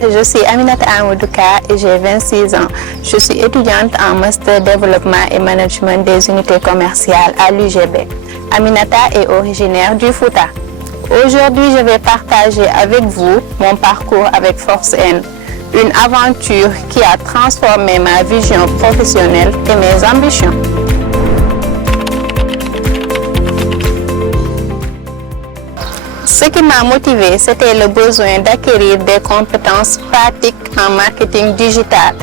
Je suis Aminata Amoudouka et j'ai 26 ans. Je suis étudiante en Master Développement et Management des unités commerciales à l'UGB. Aminata est originaire du Fouta. Aujourd'hui, je vais partager avec vous mon parcours avec Force N, une aventure qui a transformé ma vision professionnelle et mes ambitions. Ce qui m'a motivé, c'était le besoin d'acquérir des compétences pratiques en marketing digital.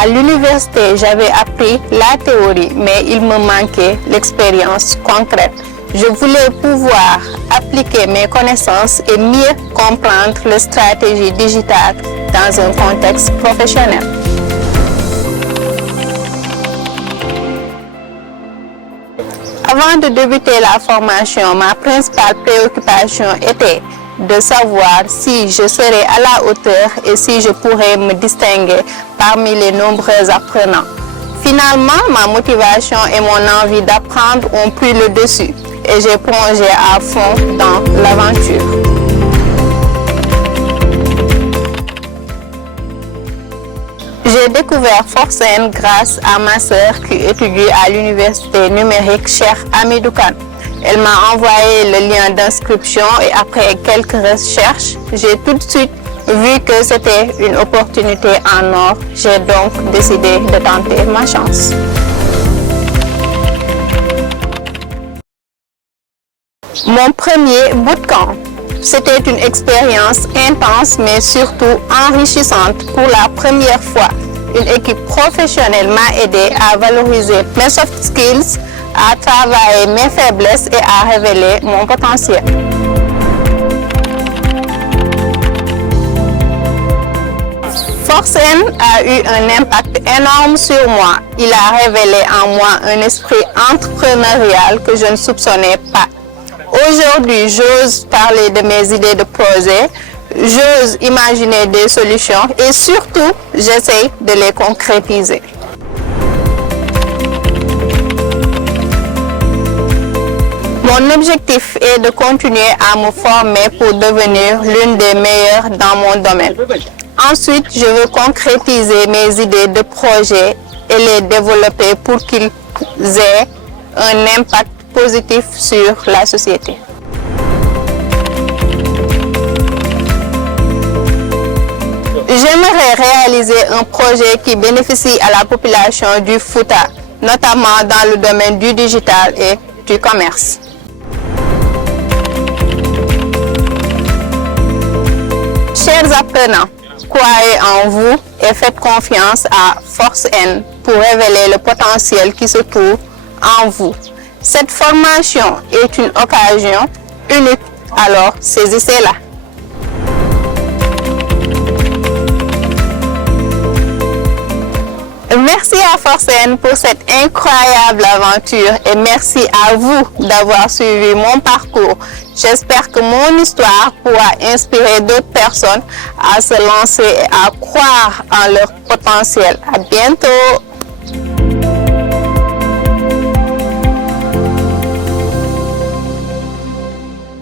À l'université, j'avais appris la théorie, mais il me manquait l'expérience concrète. Je voulais pouvoir appliquer mes connaissances et mieux comprendre les stratégies digitales dans un contexte professionnel. Avant de débuter la formation, ma principale préoccupation était de savoir si je serais à la hauteur et si je pourrais me distinguer parmi les nombreux apprenants. Finalement, ma motivation et mon envie d'apprendre ont pris le dessus et j'ai plongé à fond dans l'aventure. J'ai découvert Force N grâce à ma sœur qui étudie à l'université numérique Cheikh Hamidou Kane. Elle m'a envoyé le lien d'inscription et après quelques recherches, j'ai tout de suite vu que c'était une opportunité en or. J'ai donc décidé de tenter ma chance. Mon premier bootcamp, c'était une expérience intense mais surtout enrichissante. Pour la première fois, une équipe professionnelle m'a aidé à valoriser mes soft skills, à travailler mes faiblesses et à révéler mon potentiel. Force N a eu un impact énorme sur moi. Il a révélé en moi un esprit entrepreneurial que je ne soupçonnais pas. Aujourd'hui, j'ose parler de mes idées de projet, j'ose imaginer des solutions et surtout, j'essaie de les concrétiser. Mon objectif est de continuer à me former pour devenir l'une des meilleures dans mon domaine. Ensuite, je veux concrétiser mes idées de projet et les développer pour qu'ils aient un impact positif sur la société. J'aimerais réaliser un projet qui bénéficie à la population du Fouta, notamment dans le domaine du digital et du commerce. Chers apprenants, croyez en vous et faites confiance à Force N pour révéler le potentiel qui se trouve en vous. Cette formation est une occasion unique, alors saisissez-la. Merci à Force N pour cette incroyable aventure et merci à vous d'avoir suivi mon parcours. J'espère que mon histoire pourra inspirer d'autres personnes à se lancer et à croire en leur potentiel. À bientôt!